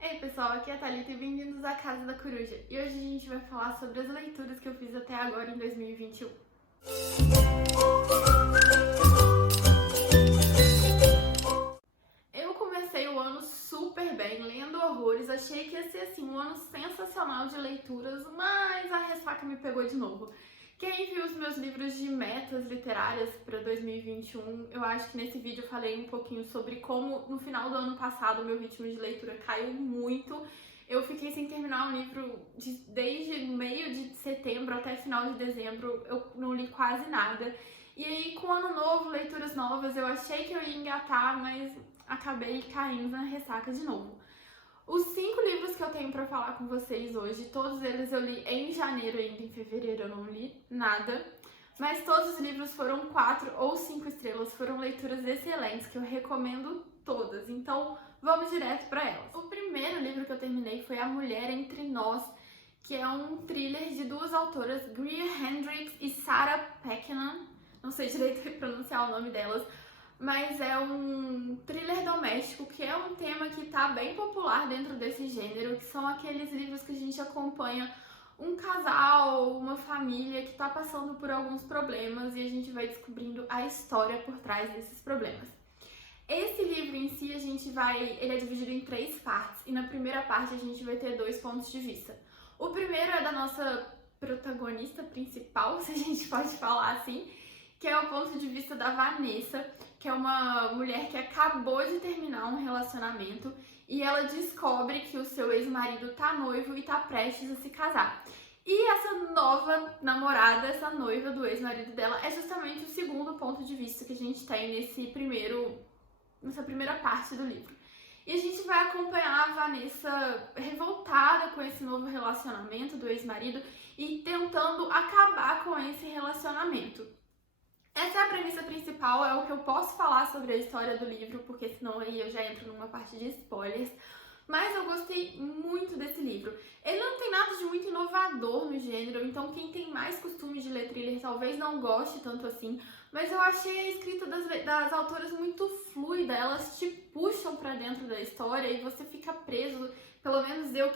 Ei pessoal, aqui é a Thalita e bem-vindos à Casa da Coruja. E hoje a gente vai falar sobre as leituras que eu fiz até agora em 2021. Eu comecei o ano super bem, lendo horrores, achei que ia ser assim, um ano sensacional de leituras, mas a ressaca me pegou de novo. Quem viu os meus livros de metas literárias para 2021, eu acho que nesse vídeo eu falei um pouquinho sobre como no final do ano passado o meu ritmo de leitura caiu muito. Eu fiquei sem terminar um livro desde meio de setembro até final de dezembro, eu não li quase nada. E aí, com o ano novo, leituras novas, eu achei que eu ia engatar, mas acabei caindo na ressaca de novo. Os 5 livros que eu tenho pra falar com vocês hoje, todos eles eu li em janeiro ainda, em fevereiro eu não li nada. Mas todos os livros foram 4 ou 5 estrelas, foram leituras excelentes que eu recomendo todas. Então, vamos direto pra elas. O primeiro livro que eu terminei foi A Mulher Entre Nós, que é um thriller de duas autoras, Greer Hendricks e Sarah Peckenham. Não sei direito pronunciar o nome delas, mas é um thriller doméstico, que é um tema que está bem popular dentro desse gênero, que são aqueles livros que a gente acompanha um casal, uma família que está passando por alguns problemas e a gente vai descobrindo a história por trás desses problemas. Esse livro em si, ele é dividido em 3 partes, e na primeira parte a gente vai ter 2 pontos de vista. O primeiro é da nossa protagonista principal, se a gente pode falar assim, que é o ponto de vista da Vanessa, que é uma mulher que acabou de terminar um relacionamento e ela descobre que o seu ex-marido tá noivo e tá prestes a se casar. E essa nova namorada, essa noiva do ex-marido dela, é justamente o segundo ponto de vista que a gente tem nessa primeira parte do livro. E a gente vai acompanhar a Vanessa revoltada com esse novo relacionamento do ex-marido e tentando acabar com esse relacionamento. Essa é a premissa principal, é o que eu posso falar sobre a história do livro, porque senão aí eu já entro numa parte de spoilers. Mas eu gostei muito desse livro. Ele não tem nada de muito inovador no gênero, então quem tem mais costume de ler thriller talvez não goste tanto assim. Mas eu achei a escrita das autoras muito fluida, elas te puxam pra dentro da história e você fica preso. Pelo menos eu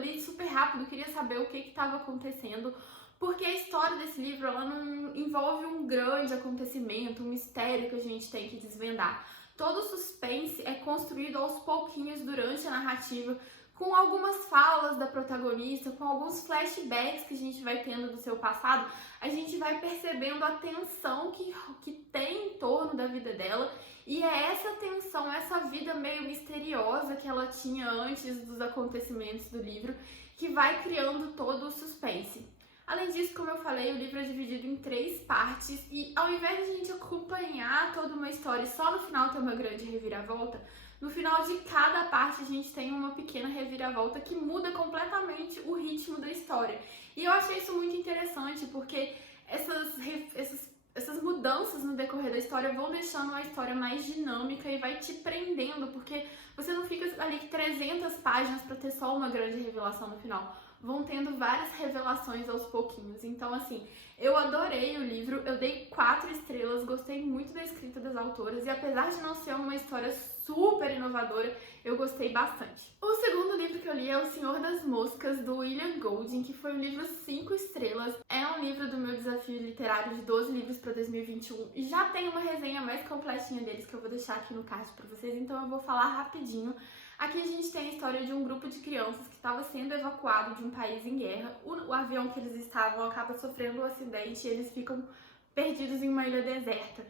li super rápido, queria saber o que estava acontecendo. Porque a história desse livro, ela não envolve um grande acontecimento, um mistério que a gente tem que desvendar. Todo o suspense é construído aos pouquinhos durante a narrativa, com algumas falas da protagonista, com alguns flashbacks que a gente vai tendo do seu passado, a gente vai percebendo a tensão que tem em torno da vida dela, e é essa tensão, essa vida meio misteriosa que ela tinha antes dos acontecimentos do livro, que vai criando todo o suspense. Além disso, como eu falei, o livro é dividido em 3 partes e ao invés de a gente acompanhar toda uma história e só no final ter uma grande reviravolta, no final de cada parte a gente tem uma pequena reviravolta que muda completamente o ritmo da história. E eu achei isso muito interessante porque essas mudanças no decorrer da história vão deixando a história mais dinâmica e vai te prendendo, porque você não fica ali 300 páginas para ter só uma grande revelação no final. Vão tendo várias revelações aos pouquinhos. Então, assim, eu adorei o livro, eu dei 4 estrelas, gostei muito da escrita das autoras e apesar de não ser uma história super inovadora, eu gostei bastante. O segundo livro que eu li é O Senhor das Moscas, do William Golding, que foi um livro 5 estrelas. É um livro do meu desafio literário de 12 livros para 2021 e já tem uma resenha mais completinha deles que eu vou deixar aqui no card para vocês, então eu vou falar rapidinho. Aqui a gente tem a história de um grupo de crianças que estava sendo evacuado de um país em guerra. O avião que eles estavam acaba sofrendo um acidente e eles ficam perdidos em uma ilha deserta.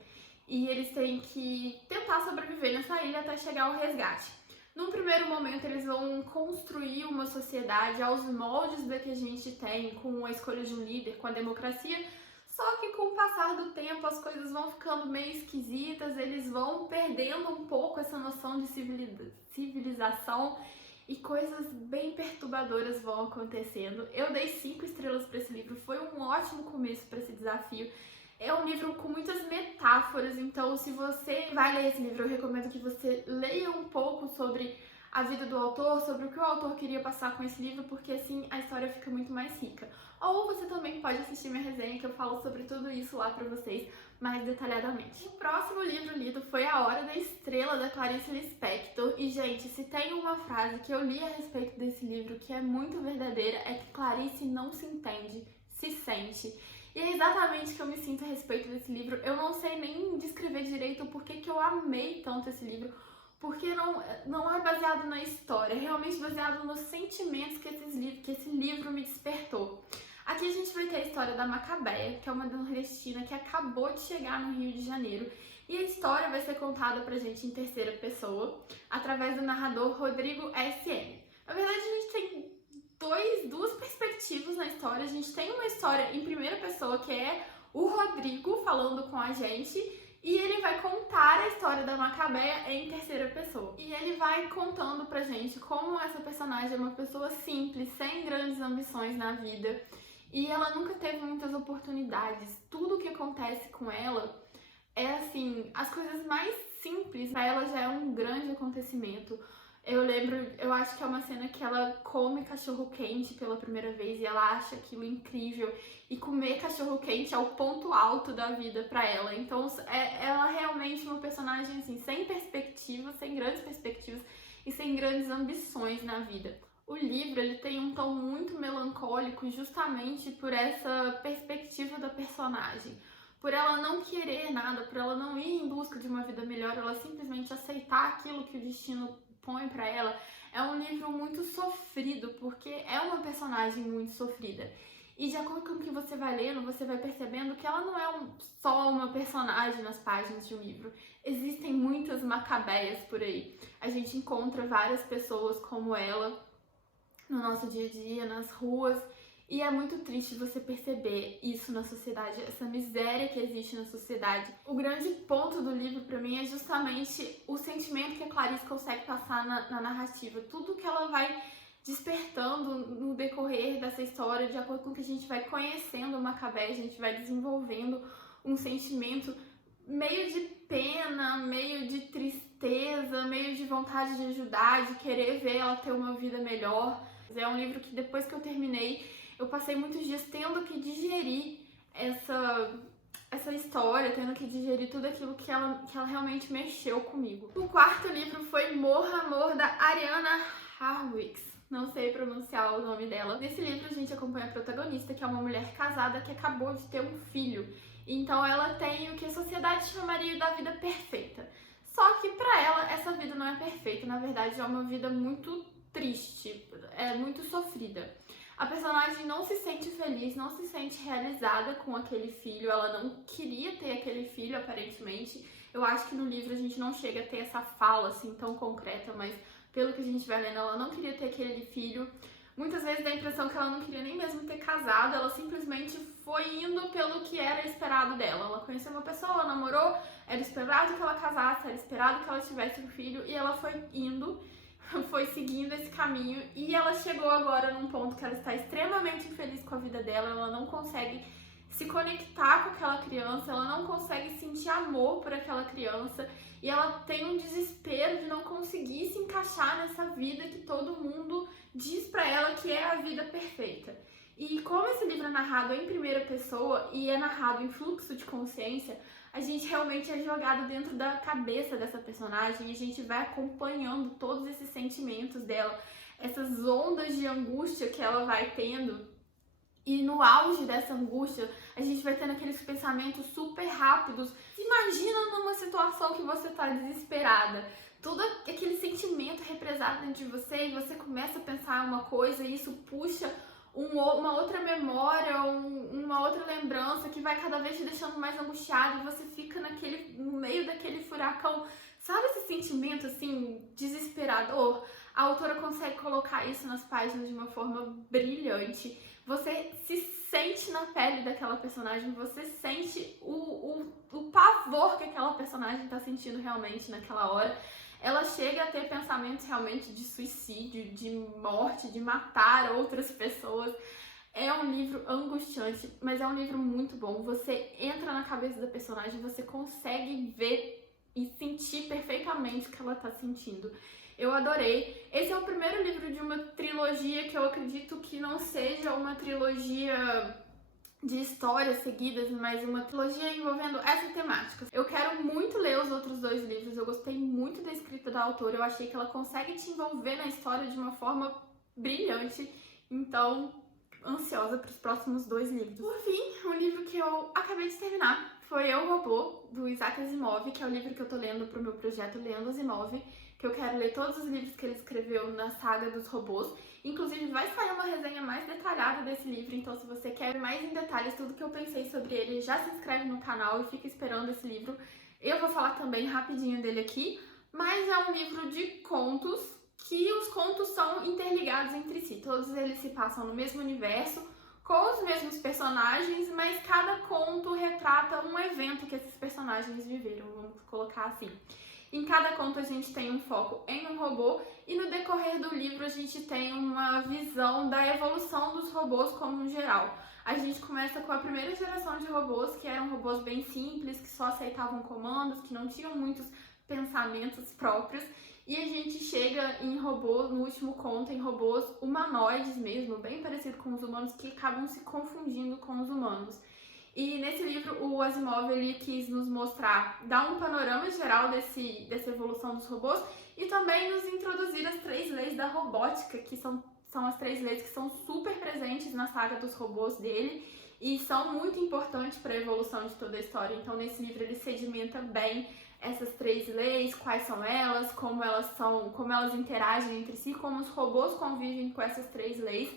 E eles têm que tentar sobreviver nessa ilha até chegar ao resgate. Num primeiro momento, eles vão construir uma sociedade aos moldes da que a gente tem, com a escolha de um líder, com a democracia. Só que com o passar do tempo as coisas vão ficando meio esquisitas, eles vão perdendo um pouco essa noção de civilização e coisas bem perturbadoras vão acontecendo. Eu dei 5 estrelas para esse livro, foi um ótimo começo para esse desafio. É um livro com muitas metáforas, então se você vai ler esse livro, eu recomendo que você leia um pouco sobre a vida do autor, sobre o que o autor queria passar com esse livro, porque assim a história fica muito mais rica. Ou você também pode assistir minha resenha, que eu falo sobre tudo isso lá pra vocês mais detalhadamente. O próximo livro lido foi A Hora da Estrela, da Clarice Lispector. E, gente, se tem uma frase que eu li a respeito desse livro que é muito verdadeira, é que Clarice não se entende, se sente. E é exatamente o que eu me sinto a respeito desse livro. Eu não sei nem descrever direito o porquê que eu amei tanto esse livro, porque não é baseado na história, é realmente baseado nos sentimentos que esse livro me despertou. Aqui a gente vai ter a história da Macabeia, que é uma nordestina que acabou de chegar no Rio de Janeiro. E a história vai ser contada pra gente em terceira pessoa, através do narrador Rodrigo S.M. Na verdade, a gente tem duas perspectivas na história. A gente tem uma história em primeira pessoa, que é o Rodrigo falando com a gente, e ele vai contar a história da Macabeia em terceira pessoa. E ele vai contando pra gente como essa personagem é uma pessoa simples, sem grandes ambições na vida. E ela nunca teve muitas oportunidades. Tudo que acontece com ela é assim, as coisas mais simples, pra ela já é um grande acontecimento. Eu acho que é uma cena que ela come cachorro quente pela primeira vez e ela acha aquilo incrível. E comer cachorro quente é o ponto alto da vida pra ela. Então ela é realmente uma personagem assim, sem perspectivas, sem grandes perspectivas e sem grandes ambições na vida. O livro ele tem um tom muito melancólico justamente por essa perspectiva da personagem. Por ela não querer nada, por ela não ir em busca de uma vida melhor, ela simplesmente aceitar aquilo que o destino põe pra ela. É um livro muito sofrido, porque é uma personagem muito sofrida. E de acordo com o que você vai lendo, você vai percebendo que ela não é só uma personagem nas páginas de um livro. Existem muitas macabeias por aí. A gente encontra várias pessoas como ela no nosso dia a dia, nas ruas, e é muito triste você perceber isso na sociedade, essa miséria que existe na sociedade. O grande ponto do livro pra mim é justamente o sentimento que a Clarice consegue passar na narrativa, tudo que ela vai despertando no decorrer dessa história, de acordo com que a gente vai conhecendo o Macabeia, a gente vai desenvolvendo um sentimento meio de pena, meio de tristeza, meio de vontade de ajudar, de querer ver ela ter uma vida melhor. É um livro que depois que eu terminei, eu passei muitos dias tendo que digerir essa história, tendo que digerir tudo aquilo que ela realmente mexeu comigo. O quarto livro foi Morra, Amor, da Ariana Harwicks. Não sei pronunciar o nome dela. Nesse livro a gente acompanha a protagonista, que é uma mulher casada que acabou de ter um filho. Então ela tem o que a sociedade chamaria da vida perfeita. Só que pra ela essa vida não é perfeita, na verdade é uma vida muito triste, é muito sofrida. A personagem não se sente feliz, não se sente realizada com aquele filho, ela não queria ter aquele filho aparentemente. Eu acho que no livro a gente não chega a ter essa fala assim tão concreta, mas pelo que a gente vai lendo, ela não queria ter aquele filho. Muitas vezes dá a impressão que ela não queria nem mesmo ter casado, ela simplesmente foi indo pelo que era esperado dela. Ela conheceu uma pessoa, ela namorou, era esperado que ela casasse, era esperado que ela tivesse um filho, e ela foi indo, foi seguindo esse caminho, e ela chegou agora num ponto que ela está extremamente infeliz com a vida dela, ela não consegue se conectar com aquela criança, ela não consegue sentir amor por aquela criança, e ela tem um desespero de não conseguir se encaixar nessa vida que todo mundo diz pra ela que é a vida perfeita. E como esse livro é narrado em primeira pessoa e é narrado em fluxo de consciência, a gente realmente é jogado dentro da cabeça dessa personagem e a gente vai acompanhando todos esses sentimentos dela, essas ondas de angústia que ela vai tendo. E no auge dessa angústia, a gente vai tendo aqueles pensamentos super rápidos. Imagina numa situação que você tá desesperada, todo aquele sentimento represado dentro de você, e você começa a pensar uma coisa e isso puxa uma outra memória, uma outra lembrança que vai cada vez te deixando mais angustiado, e você fica no meio daquele furacão. Sabe esse sentimento assim, desesperador? A autora consegue colocar isso nas páginas de uma forma brilhante. Você se sente na pele daquela personagem, você sente o pavor que aquela personagem está sentindo realmente naquela hora. Ela chega a ter pensamentos realmente de suicídio, de morte, de matar outras pessoas. É um livro angustiante, mas é um livro muito bom. Você entra na cabeça da personagem, você consegue ver e sentir perfeitamente o que ela está sentindo. Eu adorei. Esse é o primeiro livro de uma trilogia que eu acredito que não seja uma trilogia de histórias seguidas, mas uma trilogia envolvendo essa temática. Eu quero muito ler os outros dois livros, eu gostei muito da escrita da autora, eu achei que ela consegue te envolver na história de uma forma brilhante, então ansiosa para os próximos dois livros. Por fim, um livro que eu acabei de terminar foi Eu, Robô, do Isaac Asimov, que é o livro que eu tô lendo pro meu projeto Lendo Asimov, que eu quero ler todos os livros que ele escreveu na saga dos robôs. Inclusive vai sair uma resenha mais detalhada desse livro, então se você quer ver mais em detalhes tudo que eu pensei sobre ele, já se inscreve no canal e fica esperando esse livro. Eu vou falar também rapidinho dele aqui, mas é um livro de contos que os contos são interligados entre si. Todos eles se passam no mesmo universo, com os mesmos personagens, mas cada conto retrata um evento que esses personagens viveram, vamos colocar assim. Em cada conto a gente tem um foco em um robô e no decorrer do livro a gente tem uma visão da evolução dos robôs como um geral. A gente começa com a primeira geração de robôs, que eram robôs bem simples, que só aceitavam comandos, que não tinham muitos pensamentos próprios. E a gente chega em robôs, no último conto, em robôs humanoides mesmo, bem parecido com os humanos, que acabam se confundindo com os humanos. E nesse livro o Asimov ele quis nos mostrar, dar um panorama geral dessa evolução dos robôs e também nos introduzir as 3 leis da robótica, que são as 3 leis que são super presentes na saga dos robôs dele e são muito importantes para a evolução de toda a história. Então nesse livro ele sedimenta bem essas 3 leis, quais são elas, como elas interagem entre si, como os robôs convivem com essas 3 leis.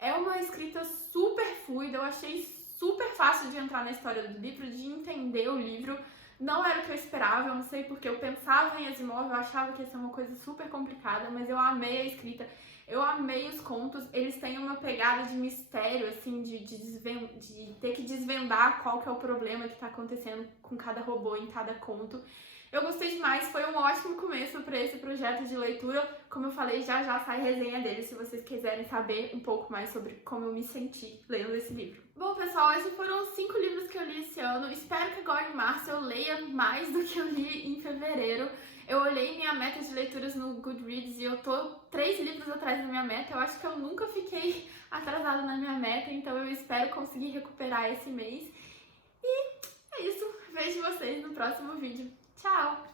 É uma escrita super fluida, eu achei super fácil de entrar na história do livro, de entender o livro. Não era o que eu esperava, eu não sei porque eu pensava em Asimov, eu achava que ia ser uma coisa super complicada, mas eu amei a escrita, eu amei os contos, eles têm uma pegada de mistério, assim, de ter que desvendar qual que é o problema que tá acontecendo com cada robô em cada conto. Eu gostei demais, foi um ótimo começo para esse projeto de leitura. Como eu falei, já sai resenha dele se vocês quiserem saber um pouco mais sobre como eu me senti lendo esse livro. Bom, pessoal, esses foram os 5 livros que eu li esse ano. Espero que agora em março eu leia mais do que eu li em fevereiro. Eu olhei minha meta de leituras no Goodreads e eu tô 3 livros atrás da minha meta. Eu acho que eu nunca fiquei atrasada na minha meta, então eu espero conseguir recuperar esse mês. E é isso. Vejo vocês no próximo vídeo. Tchau!